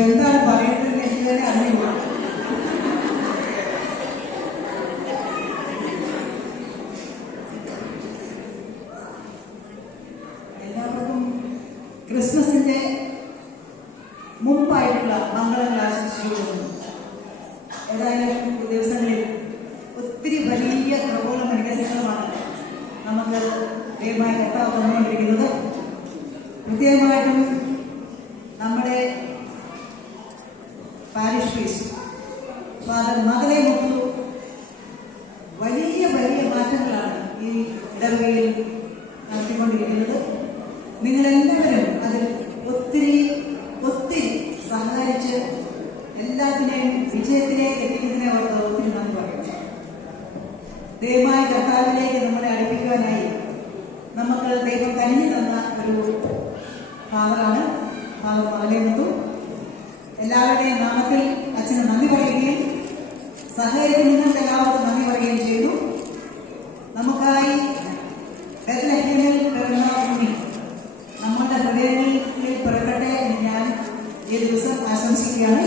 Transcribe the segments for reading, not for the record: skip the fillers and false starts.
എന്താണ് പറയുന്നത് ഇതുവരെ അറിയില്ല. എല്ലാവർക്കും ക്രിസ്മസിന്റെ മുമ്പായിട്ടുള്ള മംഗളങ്ങൾ ആശംസിച്ചുകൊള്ളുന്നു. ഏതായാലും ദിവസങ്ങളിൽ ഒത്തിരി വലിയ പ്രബോധ പരികസങ്ങളുമാണ് നമുക്ക് ദൈവമായ കർത്താവ് തന്നുകൊണ്ടിരിക്കുന്നത്. പ്രത്യേകമായിട്ടും നമ്മുടെ പാരിഷ് പ്രീസ്റ്റ് ഫാദർ മകളെ മുത്തു വലിയ വലിയ മാറ്റങ്ങളാണ് ഈ ഇടവകയിൽ നടത്തിക്കൊണ്ടിരിക്കുന്നത്. നിങ്ങളെല്ലാവരും അതിൽ ഒത്തിരി ഒത്തിരി സഹകരിച്ച് എല്ലാത്തിനെയും വിജയത്തിലേക്ക് എത്തിക്കുന്നതിനെ അവർക്ക് ഒത്തിരി നന്ദി പറയും. ദൈവമായ കർത്താവിലേക്ക് നമ്മളെ അടുപ്പിക്കുവാനായി നമുക്ക് ദൈവം കനിഞ്ഞു തന്ന ഒരു ഫാദറാണ് ഫാദർ മകളെ മുത്തു. എല്ലാവരുടെയും നാമത്തിൽ അച്ഛന് നന്ദി പറയുകയും സഹകരിക്കുന്നതിന് എല്ലാവർക്കും നന്ദി പറയുകയും ചെയ്തു. നമുക്കായി ബെത്ലഹേമിൽ പിറന്ന ഭൂമി നമ്മളുടെ ഹൃദയങ്ങളിൽ പിറക്കട്ടെ എന്ന് ഞാൻ ഈ ദിവസം ആശംസിക്കുകയാണ്.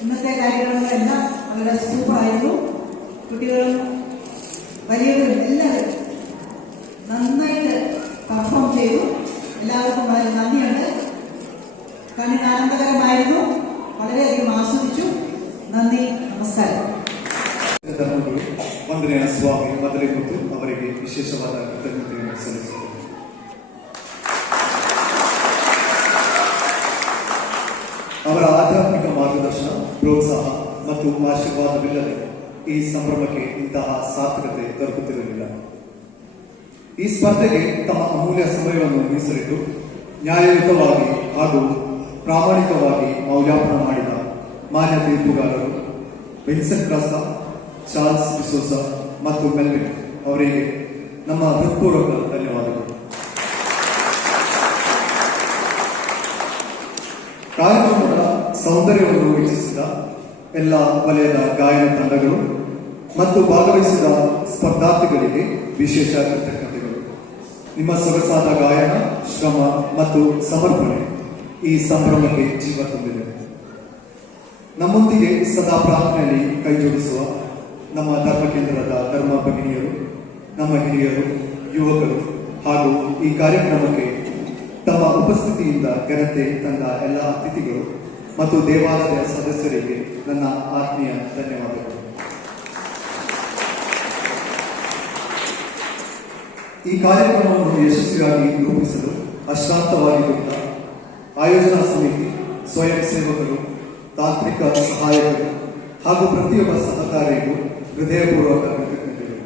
ഇന്നത്തെ കാര്യങ്ങളെല്ലാം വളരെ സൂപ്പറായിരുന്നു. കുട്ടികളും വലിയവരും എല്ലാവരും നന്നായിട്ട് പെർഫോം ചെയ്തു. എല്ലാവർക്കും വളരെ നന്ദിയുണ്ട്. കണ്ണിന് ആനന്ദകരമായിരുന്നു. വളരെയധികം ആസ്വദിച്ചു. നന്ദി, ನಮಸ್ಕಾರ. ವಂದನೆಯ ಸ್ವಾಮಿ ಮದಲೆ ಮತ್ತು ಅವರಿಗೆ ವಿಶೇಷವಾದ ಕೃತಜ್ಞತೆಯನ್ನು ಸಲ್ಲಿಸುತ್ತೇನೆ. ಅವರ ಆಧ್ಯಾತ್ಮಿಕ ಮಾರ್ಗದರ್ಶನ, ಪ್ರೋತ್ಸಾಹ ಮತ್ತು ಆಶೀರ್ವಾದವಿಲ್ಲದೆ ಈ ಸಂಭ್ರಮಕ್ಕೆ ಇಂತಹ ಸಾರ್ಥಕತೆ ದೊರಕುತ್ತಿರಲಿಲ್ಲ. ಈ ಸ್ಪರ್ಧೆಗೆ ತಮ್ಮ ಅಮೂಲ್ಯ ಸಮಯವನ್ನು ಮೀಸಲಿಟ್ಟು ನ್ಯಾಯಯುತವಾಗಿ ಹಾಗೂ ಪ್ರಾಮಾಣಿಕವಾಗಿ ಮೌಲ್ಯಾಪನ ಮಾಡಿದ ಮಾನ್ಯ ತೀರ್ಪುಗಾರರು ವಿನ್ಸೆಂಟ್ ಕ್ರಾಸ, ಚಾರ್ಲ್ಸ್ ಡಿಸೋಸ ಮತ್ತು ಮೆಲ್ವಿನ್ ಅವರಿಗೆ ನಮ್ಮ ಹೃತ್ಪೂರ್ವಕ ಧನ್ಯವಾದಗಳು. ಕಾರ್ಯಕ್ರಮದ ಸೌಂದರ್ಯವನ್ನು ವೀಕ್ಷಿಸಿದ ಎಲ್ಲ ವಲಯದ ಗಾಯನ ತಂಡಗಳು ಮತ್ತು ಭಾಗವಹಿಸಿದ ಸ್ಪರ್ಧಾರ್ಥಿಗಳಿಗೆ ವಿಶೇಷ ಕೃತಜ್ಞತೆಗಳು. ನಿಮ್ಮ ಸೊಗಸಾದ ಗಾಯನ, ಶ್ರಮ ಮತ್ತು ಸಮರ್ಪಣೆ ಈ ಸಂಭ್ರಮಕ್ಕೆ ಜೀವ ತುಂಬಿದೆ. ನಮ್ಮೊಂದಿಗೆ ಸದಾ ಪ್ರಾರ್ಥನೆಯಲ್ಲಿ ಕೈಜೋಡಿಸುವ ನಮ್ಮ ಧರ್ಮ ಕೇಂದ್ರದ ಧರ್ಮ ಭಗಿನಿಯರು, ನಮ್ಮ ಹಿರಿಯರು, ಯುವಕರು ಹಾಗೂ ಈ ಕಾರ್ಯಕ್ರಮಕ್ಕೆ ತಮ್ಮ ಉಪಸ್ಥಿತಿಯಿಂದ ಘನತೆ ತಂದ ಎಲ್ಲ ಅತಿಥಿಗಳು ಮತ್ತು ದೇವಾಲಯದ ಸದಸ್ಯರಿಗೆ ನನ್ನ ಆತ್ಮೀಯ ಧನ್ಯವಾದಗಳು. ಈ ಕಾರ್ಯಕ್ರಮವನ್ನು ಯಶಸ್ವಿಯಾಗಿ ರೂಪಿಸಲು ಅಶ್ರಾಂತವಾಗಿ ದುಡಿದ ಆಯೋಜನಾ ಸಮಿತಿ, ಸ್ವಯಂ ಸೇವಕರು, ತಾಂತ್ರಿಕ ಸಹಾಯಕರು ಹಾಗೂ ಪ್ರತಿಯೊಬ್ಬ ಸಹಕಾರಿಗೂ ಹೃದಯಪೂರ್ವಕ ಕೃತಜ್ಞತೆಗಳು.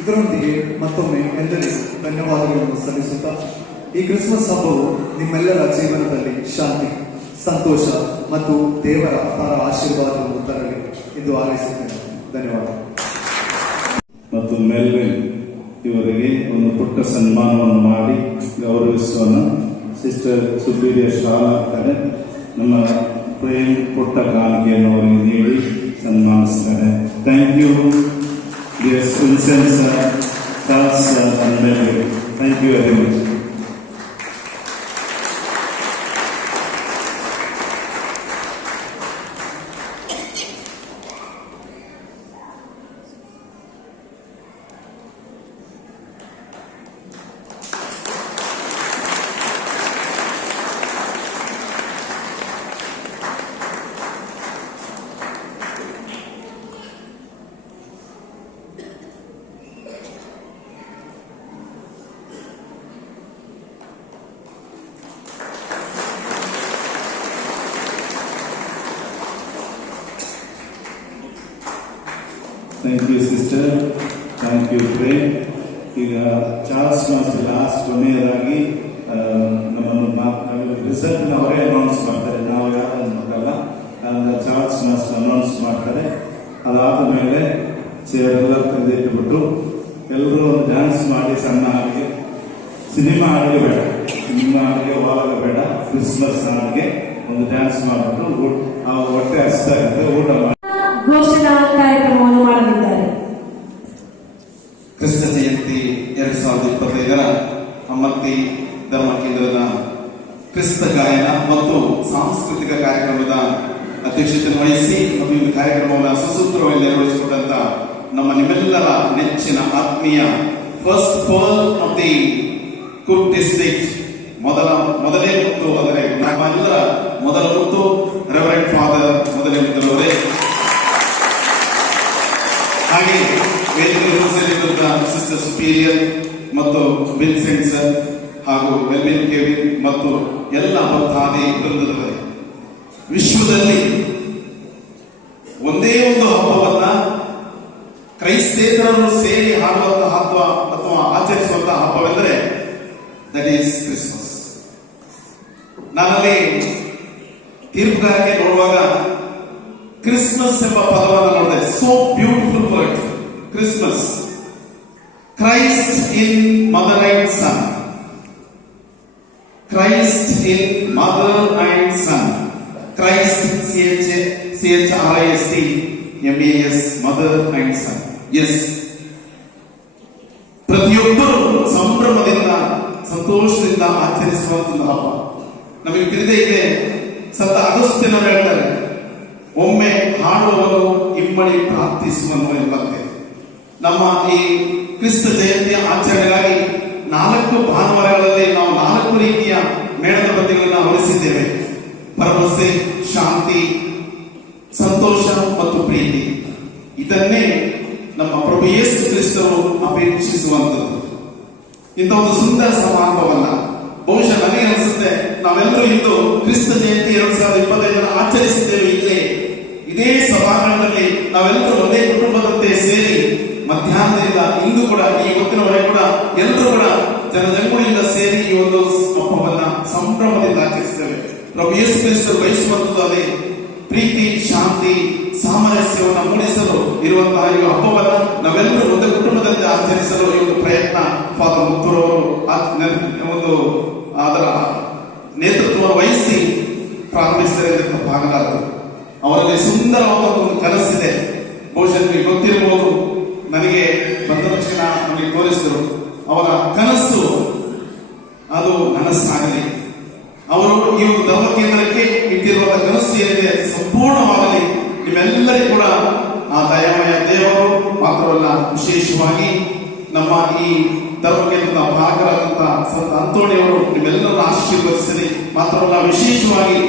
ಇದರೊಂದಿಗೆ ಮತ್ತೊಮ್ಮೆ ಎಲ್ಲರಿಗೂ ಧನ್ಯವಾದಗಳನ್ನು ಸಲ್ಲಿಸುತ್ತಾ ಈ ಕ್ರಿಸ್ಮಸ್ ಹಬ್ಬವು ನಿಮ್ಮೆಲ್ಲರ ಜೀವನದಲ್ಲಿ ಶಾಂತಿ, ಸಂತೋಷ ಮತ್ತು ದೇವರ ಅಪಾರ ಆಶೀರ್ವಾದವನ್ನು ತರಲಿ ಎಂದು ಹಾರೈಸುತ್ತೇನೆ. ಧನ್ಯವಾದ. ಮತ್ತು ಮೆಲ್ವಿನ್ ಇವರಿಗೆ ಒಂದು ಪುಟ್ಟ ಸನ್ಮಾನವನ್ನು ಮಾಡಿ ಗೌರವಿಸೋಣ. Sister superior ಶಾಲಾಗ್ತಾರೆ. ನಮ್ಮ ಪ್ರೇಮ್ ಪುಟ್ಟ ಕಾಣಿಕೆಯನ್ನು ಅವರಿಗೆ ನೀಡಿ ಸನ್ಮಾನಿಸ್ತಾರೆ. Thank you dear Vincent sir, Charles sir and Melvin. Thank you very much. Thank you sister, thank you Prem. ಈಗ ಚಾರ್ಲ್ಸ್ ಮಾಸ್ಟರ್ ಲಾಸ್ಟ್ ಕೊನೆಯದಾಗಿ ನಮ್ಮನ್ನು ರಿಸಲ್ಟ್ ಅವರೇ ಅನೌನ್ಸ್ ಮಾಡ್ತಾರೆ, ನಾವು ಯಾರು ಮಾಡಲ್ಲ. ಚಾರ್ಲ್ಸ್ ಮಾಸ್ಟರ್ ಅನೌನ್ಸ್ ಮಾಡ್ತಾರೆ. ಅದಾದ ಮೇಲೆ ಚೇರ್ ಎಲ್ಲ ತೆಗೆದಿಟ್ಟುಬಿಟ್ಟು ಎಲ್ಲರೂ ಒಂದು ಡ್ಯಾನ್ಸ್ ಮಾಡಿ, ಸಣ್ಣ ಹಾಡಿಗೆ, ಸಿನಿಮಾ ಹಾಡಿಗೆ ಬೇಡ, ಸಿನಿಮಾ ಹಾಡಿಗೆ ಹೋಗಲ್ಲ ಬೇಡ, ಕ್ರಿಸ್ಮಸ್ ಹಾಡಿಗೆ ಒಂದು ಡ್ಯಾನ್ಸ್ ಮಾಡಿಬಿಟ್ಟು ಹೊಟ್ಟೆ ಹಸ್ತಾ ಇರುತ್ತೆ, ಊಟ ಮಾಡಿ ಘೋಷಣಾ ಕಾರ್ಯಕ್ರಮವನ್ನು ಮಾಡಲಿದ್ದಾರೆ. ಕ್ರಿಸ್ತ ಜಯಂತಿ 2025 ಅಮ್ಮತ್ತಿ ಧರ್ಮ ಕೇಂದ್ರದ ಕ್ರಿಸ್ತ ಗಾಯನ ಮತ್ತು ಸಾಂಸ್ಕೃತಿಕ ಕಾರ್ಯಕ್ರಮದ ಅಧ್ಯಕ್ಷತೆಯನ್ನು ವಹಿಸಿ ಮತ್ತು ಈ ಕಾರ್ಯಕ್ರಮವನ್ನು ಸುಸೂತ್ರವಾಗಿ ನಿರ್ವಹಿಸಿಕೊಂಡಂತ ನಮ್ಮ ನಿಮ್ಮೆಲ್ಲರ ನೆಚ್ಚಿನ ಆತ್ಮೀಯ first pearl of the cook district ಮೊದಲೇ ಮುತ್ತು ಅಂದರೆ ನಮ್ಮೆಲ್ಲರ ಮೊದಲ ಮುತ್ತು ರೆವರೆಂಟ್ ಫಾದರ್ ಮೊದಲೇ ಮುತ್ತರವರೇ, ಹಾಗೆ ವೇದಿಕೆ ಸಿಸ್ಟರ್ ಸುಪೀರಿಯರ್ ಮತ್ತು ವಿನ್ಸೆಂಟ್ ಸರ್ ಹಾಗೂ ವೆಲ್ವಿನ್ ಕೆವಿನ್ ಮತ್ತು ಎಲ್ಲ ಭಕ್ತಾದಿ ವೃಂದದವರೇ, ವಿಶ್ವದಲ್ಲಿ ಒಂದೇ ಒಂದು ಹಬ್ಬವನ್ನ ಕ್ರೈಸ್ತೇತರರು ಸೇರಿ ಹಾಡುವಂತಹ ಹಬ್ಬ ಅಥವಾ ಆಚರಿಸುವಂತಹ ಹಬ್ಬವೆಂದರೆ ದಟ್ ಈಸ್ ಕ್ರಿಸ್ಮಸ್. ನಾನಲ್ಲಿ ತೀರ್ಪುಗಾರಿಕೆ ನೋಡುವಾಗ ಕ್ರಿಸ್ಮಸ್ ಎಂಬ ಪದವನ್ನು ನೋಡಿದೆ. So beautiful word Christmas. Christ in mother and son, Christ in mother and son, Christ CHRIST MAS mother and son. Yes, ಪ್ರತಿಯೊಬ್ಬರು ಸಂಭ್ರಮದಿಂದ ಸಂತೋಷದಿಂದ ಆಚರಿಸುವಂತಹ ಹಬ್ಬ. ನಮಗೆ ತಿಳಿದೇ ಇದೆ, ಸಂತ ಅಗಸ್ತ್ಯನವರು ಹೇಳ್ತಾರೆ, ಒಮ್ಮೆ ಹಾಡುವವನು ಇಮ್ಮಡಿ ಪ್ರಾರ್ಥಿಸುವನು ಎಂಬಂತೆ. ನಮ್ಮ ಈ ಕ್ರಿಸ್ತ ಜಯಂತಿಯ ಆಚರಣೆಗಾಗಿ 4 ಭಾನುವಾರಗಳಲ್ಲಿ ನಾವು 4 ರೀತಿಯ ಮೇಣದ ಬತ್ತಿಗಳನ್ನು ಹೊರಿಸಿದ್ದೇವೆ. ಭರವಸೆ, ಶಾಂತಿ, ಸಂತೋಷ ಮತ್ತು ಪ್ರೀತಿ. ಇದನ್ನೇ ನಮ್ಮ ಪ್ರಭು ಯೇಸು ಕ್ರಿಸ್ತರು ಅಪೇಕ್ಷಿಸುವಂಥದ್ದು. ಇಂಥ ಒಂದು ಸುಂದರ ಸಮಾರಂಭವನ್ನ ಬಹುಶಃ ನನಗೆ ಅನಿಸುತ್ತೆ ನಾವೆಲ್ಲರೂ ಇಂದು ಕ್ರಿಸ್ತ ಜಯಂತಿ 2025 ಆಚರಿಸಿದ್ದೇವೆ. ಇದೇ ಸಭಾಂಗಣದಲ್ಲಿ ನಾವೆಲ್ಲರೂ ಒಂದೇ ಕುಟುಂಬದಂತೆ ಸೇರಿ ಮಧ್ಯಾಹ್ನದಿಂದ ಇಂದು ಕೂಡ ಈ ಹೊತ್ತಿನವರೆಗೆ ಕೂಡ ಎಲ್ಲರೂ ಕೂಡ ಜನಜಂಗುಳಿಯಿಂದ ಸೇರಿ ಈ ಒಂದು ಹಬ್ಬವನ್ನ ಸಂಭ್ರಮದಿಂದ ಆಚರಿಸಿದ್ದೇವೆ. ಪ್ರಭು ಯೇಸು ಕ್ರಿಸ್ತರು ಬಯಸುವಂಥದ್ದು ಅದೇ, ಪ್ರೀತಿ, ಶಾಂತಿ, ಸಾಮರಸ್ಯವನ್ನು ಮೂಡಿಸಲು ಇರುವಂತಹ ಈ ಹಬ್ಬವನ್ನ ನಾವೆಲ್ಲರೂ ಒಂದೇ ಕುಟುಂಬದಂತೆ ಆಚರಿಸಲು ಈ ಒಂದು ಪ್ರಯತ್ನ ಫಾದರ್ ಮುತ್ತೂರವರು ಒಂದು ಅದರ ನೇತೃತ್ವವನ್ನು ವಹಿಸಿ ಪ್ರಾರಂಭಿಸಿದರೆ ಭಾಗರಾದರು. ಅವರಲ್ಲಿ ಸುಂದರವಾದ ಒಂದು ಕನಸಿದೆ. ಬಹುಶಃ ನಿಮಗೆ ಗೊತ್ತಿರಬಹುದು, ನನಗೆ ಬಂದ ತಕ್ಷಣ ನಮಗೆ ತೋರಿಸಿದರು. ಅವರ ಕನಸು ಅದು ನನಸಾಗಲಿ, ಅವರು ಈ ಒಂದು ಧರ್ಮ ಕೇಂದ್ರಕ್ಕೆ ಇಟ್ಟಿರುವಂತಹ ಕನಸು ಏನಿದೆ ಸಂಪೂರ್ಣವಾಗಲಿ. ನಿಮ್ಮೆಲ್ಲರಿಗೂ ಕೂಡ ಆ ದಯಾಮಯ ದೇವರು ಮಾತ್ರವಲ್ಲ, ವಿಶೇಷವಾಗಿ ನಮ್ಮ ಈ ಧರ್ಮ ಕೇಂದ್ರದ ಭಾಗರಾದಂತಹ ಸಂತ ಅಂತೋಣಿಯವರು ನಿಮ್ಮೆಲ್ಲರನ್ನು ಆಶೀರ್ವದಿಸಲಿ. ಮಾತ್ರವಲ್ಲ, ವಿಶೇಷವಾಗಿ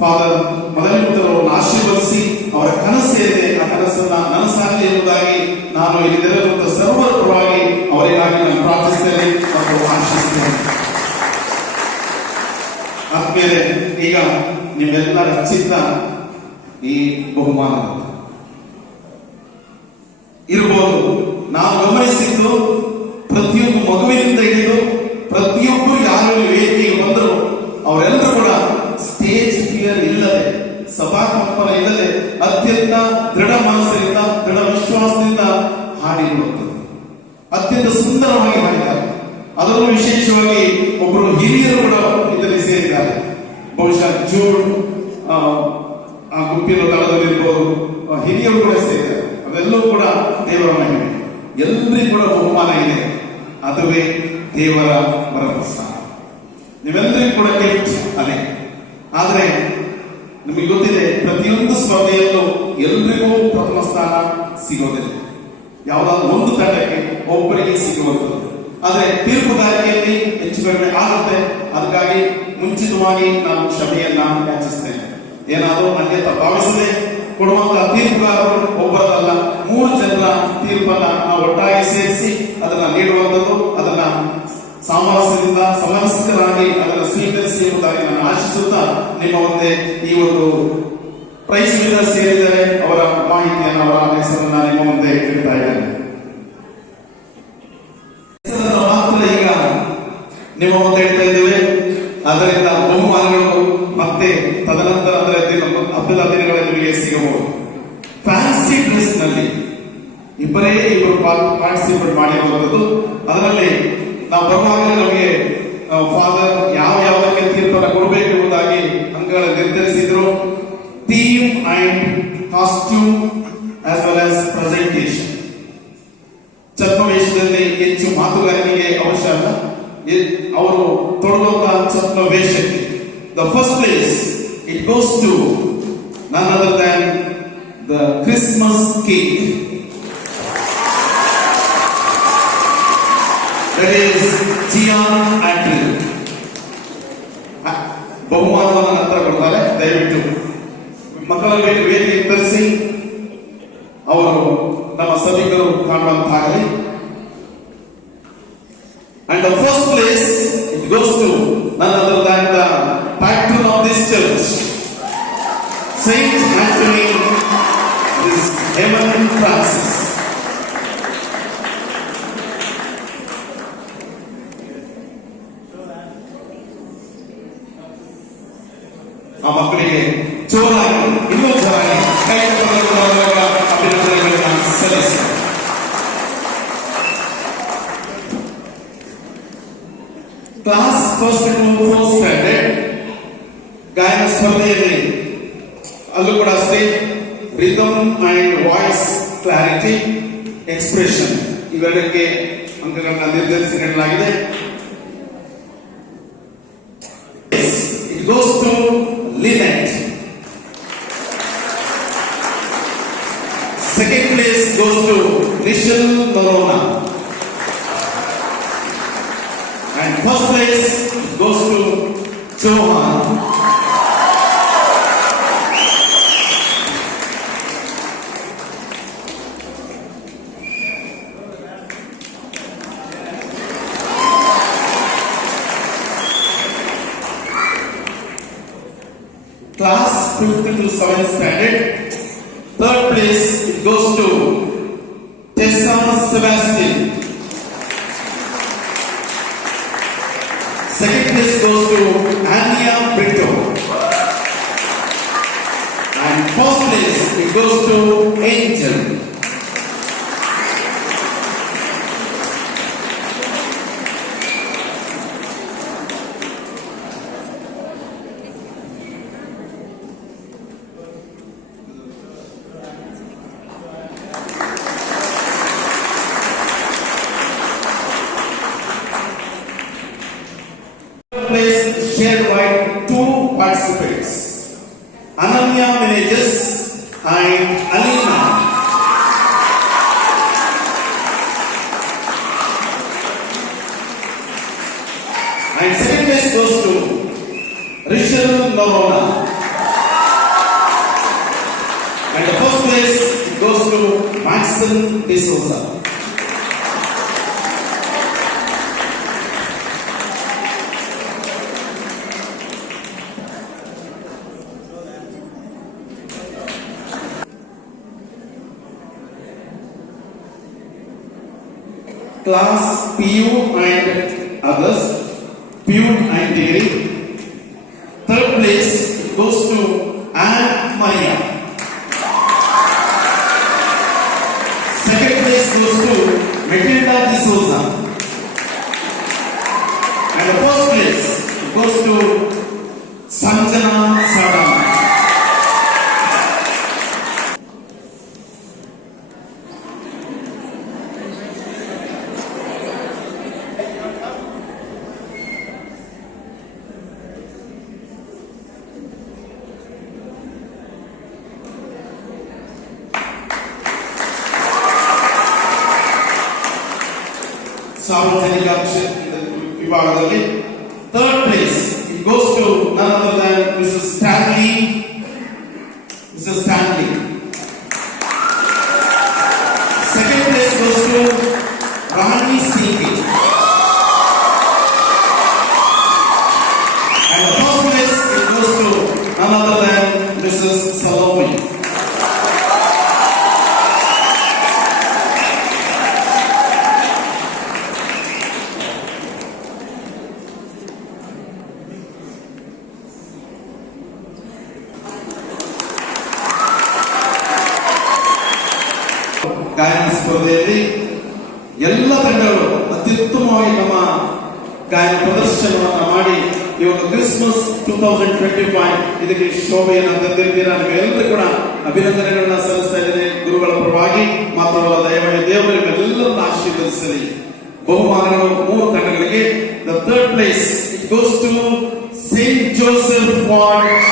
ಫಾದರ್ ಮದನಿಪುತ್ರರನ್ನು ಆಶೀರ್ವದಿಸಿ ಅವರ ಕನಸು ಏನಿದೆ ಆ ಕನಸನ್ನ ನನಸಾಗಲಿ ಎಂಬುದಾಗಿ ನಾನು ಇಲ್ಲಿ ನೆರೆದಿರುವಂತಹ ಸರ್ವರ ಪರವಾಗಿ ಅವರಿಗಾಗಿ ನಾನು ಪ್ರಾರ್ಥಿಸುತ್ತೇನೆ ಮತ್ತು ಆಶಿಸುತ್ತೇನೆ. ಆದ್ಮೇಲೆ ಈಗ ನಿಮ್ಮೆಲ್ಲರ ಚಿತ್ತ ಈ ಬಹುಮಾನ ಇರಬಹುದು. ನಾವು ಗಮನಿಸಿದ್ದು ಪ್ರತಿಯೊಂದು ಮಗುವಿನಿಂದ ಹಿಡಿದು ಪ್ರತಿಯೊಬ್ಬರು ಯಾರು ವೇದಿಕೆಗೆ ಬಂದರು ಅವರೆಲ್ಲರೂ ಕೂಡ ಸ್ಟೇಜ್ ಫಿಯರ್ ಇಲ್ಲದೆ, ಸಭಾಕಂಪನ ಇಲ್ಲದೆ ಅತ್ಯಂತ ದೃಢ ಮನಸ್ಸಿನಿಂದ, ದೃಢ ವಿಶ್ವಾಸದಿಂದ ಹಾಡಿರುವಂಥದ್ದು. ಅತ್ಯಂತ ಸುಂದರವಾಗಿ ಹಾಡಿದ್ದಾರೆ. ಅದರಲ್ಲೂ ವಿಶೇಷವಾಗಿ ಒಬ್ಬರು ಹಿರಿಯರು ಕೂಡ ಇದರಲ್ಲಿ ಸೇರಿದ್ದಾರೆ. ಬಹುಶಃ ಜೂಡ್ ಆ ಗುಂಪಿನ ತಳದಲ್ಲಿರ್ಬೋದು, ಹಿರಿಯರು ಕೂಡ ಸೇರಿದ್ದಾರೆ. ಅವೆಲ್ಲವೂ ಕೂಡ ದೇವರ ಮಹಿಮೆ. ಎಲ್ಲರಿಗೂ ಕೂಡ ಬಹುಮಾನ ಇದೆ, ಅದುವೇ ದೇವರ ವರಪ್ರಸಾದ. ನೀವೆಲ್ಲರಿಗೂ ಕೂಡ ಗಿಫ್ಟ್ ಅದೇ. ಆದ್ರೆ ನಿಮಗೆ ಗೊತ್ತಿದೆ, ಪ್ರತಿಯೊಂದು ಸ್ಪರ್ಧೆಯಲ್ಲೂ ಎಲ್ರಿಗೂ ಪ್ರಥಮ ಸ್ಥಾನ ಸಿಗೋದಿಲ್ಲ. ಯಾವುದಾದ್ರೂ ಒಂದು ತಂಡಕ್ಕೆ ಒಬ್ಬರಿಗೆ ಸಿಗುವಂಥದ್ದು. ಆದ್ರೆ ತೀರ್ಪುಗಾರಿಕೆಯಲ್ಲಿ ಹೆಚ್ಚು ಕಡಿಮೆ ಆಗುತ್ತೆ. ಅದಕ್ಕಾಗಿ ಮುಂಚಿತವಾಗಿ ನಾನು ಕ್ಷಮೆಯನ್ನ ಯಾಚಿಸ್ತೇನೆ. ಏನಾದರೂ ಅನ್ಯತಾ ಭಾವಿಸದೆ ಕೊಡುವಂತಹ ತೀರ್ಪುಗಾರರು ಒಬ್ಬರಲ್ಲ, 3 ಜನರ ತೀರ್ಪನ್ನ ನಾವು ಒಟ್ಟಾಗಿ ಸೇರಿಸಿ ಅದನ್ನ ನೀಡುವಂಥದ್ದು. ಅದನ್ನ ಸಾಮರಸ್ಯದಿಂದ ಸಮರಸ್ಯರಾಗಿ ಅದನ್ನು ಸ್ವೀಕರಿಸಿ ಎಂಬುದಾಗಿ ನಾನು ಆಶಿಸುತ್ತಾ ನಿಮ್ಮ ಮುಂದೆ ಈ ಒಂದು ಪ್ರೈಸ್ ವಿನ್ನರ್ ಸೇರಿದರೆ ಅವರ ಮಾಹಿತಿಯನ್ನು, ಅವರ ಹೆಸರನ್ನ ನಿಮ್ಮ ಮುಂದೆ ಇಡ್ತಾ ಇದ್ದೇನೆ. ಹೆಸರನ್ನು ಮಾತ್ರ ಈಗ ನಿಮ್ಮ ಮುಂದೆ ಇಡ್ತಾ ಇದ್ದೇವೆ. ಅದರಿಂದ ಬಹುಮಾನಗಳು ಮತ್ತೆ ತದನಂತರ ಹಬ್ಬದ ದಿನಗಳಲ್ಲಿ ನಿಮಗೆ ಸಿಗಬಹುದು. ಫ್ಯಾನ್ಸಿ ಡ್ರೆಸ್ ನಲ್ಲಿ ಇಬ್ಬರು ಪಾರ್ಟಿಸಿಪೇಟ್ ಮಾಡಿರುವಂಥದ್ದು. ಅದರಲ್ಲಿ ನಾವು ಬರುವಾಗಲೇ ನಮಗೆ ಫಾದರ್ ಯಾವುದಕ್ಕೆ ತೀರ್ಪನ್ನು ಕೊಡಬೇಕು ಎಂಬುದಾಗಿ ಅಂಕಗಳ ನಿರ್ಧರಿಸಿದ್ರು. Theme and costume as well as presentation. ಛದ್ಮವೇಷದಲ್ಲಿ ಹೆಚ್ಚು ಮಾತುಗಾರಿಕೆಗೆ ಅವಶ್ಯಕ ಅಷ್ಟೇ ಅಲ್ಲ, ಅವರು ತೊಡಗುವಂತಹ ಚಪ್ಪ ವೇಷಕ್ಕೆ the first place it goes to none other than the Christmas cake. That is Gian Andrew. ಬಹುಮಾನವನ್ನು ನಂತರ ಕೊಡ್ತಾರೆ. ದಯವಿಟ್ಟು ಮಕ್ಕಳ ವೇದಿಕೆ ತರಿಸಿ ಅವರು ನಮ್ಮ ಸಭಿಕರು ಕಾಣುವಂತಾಗಲಿ. And the first place it goes to none other than the patron of this church, Saint Anthony is Evan Francis. ಆ ಮಕ್ಕಳಿಗೆ ಜೋರಾಗಿ ಇನ್ನೂ ಜೋರಾಗಿ ಅಭಿನಂದನೆಗಳನ್ನು ಸಲ್ಲಿಸಿ. Class first to fourth standard ಗಾಯನ ಸ್ಪರ್ಧೆಯಲ್ಲಿ ಅಲ್ಲೂ ಕೂಡ ಅಷ್ಟೇ rhythm and voice clarity expression ಇವೆರಡಕ್ಕೆ ಅಂಕಗಳನ್ನ ನಿರ್ಧರಿಸಿ ನೀಡಲಾಗಿದೆ. It goes to Linet. Second place goes to Nishal Noronha and first place goes to Johan. Class 5th to 7th standard, third place it goes to Tessa Sebastian. Second place goes to Ania Brito. And first place it goes to Angel. Place shared by two participants, Ananya Meneges and Alina. And second place goes to Rishal Norona. And the first place goes to Maxson D'Souza. Class PU and others, PU and Dairy. Third place goes to Anne Maria. Second place goes to Matilda D'Souza. And the first place goes to Sanjana Sadam. ಸಾರ್ವಜನಿಕ ವಿಭಾಗದಲ್ಲಿ third place it goes to none other than Mrs Stanley. Second place goes to Rani Singh. And first place it goes to none other than Mrs Salomi. ಗಾಯನ ಸ್ಪರ್ಧೆಯಲ್ಲಿ ಎಲ್ಲ ತಂಡಗಳು ಅತ್ಯುತ್ತಮವಾಗಿ ತಮ್ಮ ಗಾಯನ ಪ್ರದರ್ಶನವನ್ನು ಮಾಡಿ ಇವಾಗ ಕ್ರಿಸ್ಮಸ್ 2025 ಇದಕ್ಕೆ ಶೋಭೆಯನ್ನು ತಂದಿದ್ದೀರಾ. ನೀವೆಲ್ಲರೂ ಕೂಡ ಅಭಿನಂದನೆಗಳನ್ನ ಸಲ್ಲಿಸ್ತಾ ಇದ್ದೇನೆ. ಗುರುಗಳ ಪರವಾಗಿ ಮಾತ್ರವಲ್ಲ, ದಯಮಾಡಿ ದೇವರು ನಿಮ್ಮೆಲ್ಲರನ್ನು ಆಶೀರ್ವದಿಸಲಿ. ಬಹುಮಾನಗಳು 3 ತಂಡಗಳಿಗೆ. The third place it goes to Saint Joseph ward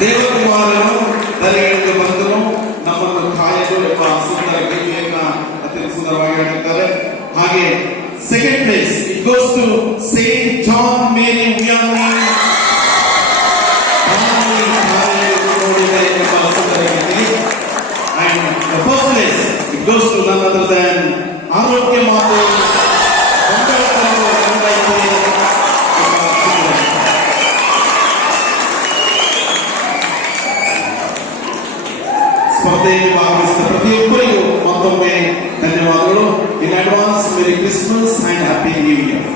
ದೇವಕುಮಾರರು ದರೆಗೆ ಬಂದರು ನಮ್ಮನ್ನು ಕಾಯಲು ಎಂಬ ಸುಂದರ ಗೀತೆಯನ್ನ ಅತ್ಯಂತ ಸುಂದರವಾಗಿ ಹೇಳಿದ್ದಾರೆ. ಹಾಗೆ second place it goes to Saint John Mary Vianney and the first place it goes to none other than ಆರೋಗ್ಯ ಮಾತು ಸ್ಪರ್ಧೆಯಲ್ಲಿ ಭಾಗವಹಿಸಿದ ಪ್ರತಿಯೊಬ್ಬರಿಗೂ ಮತ್ತೊಮ್ಮೆ ಧನ್ಯವಾದಗಳು. In advance ಮೆರಿ Christmas and happy new year.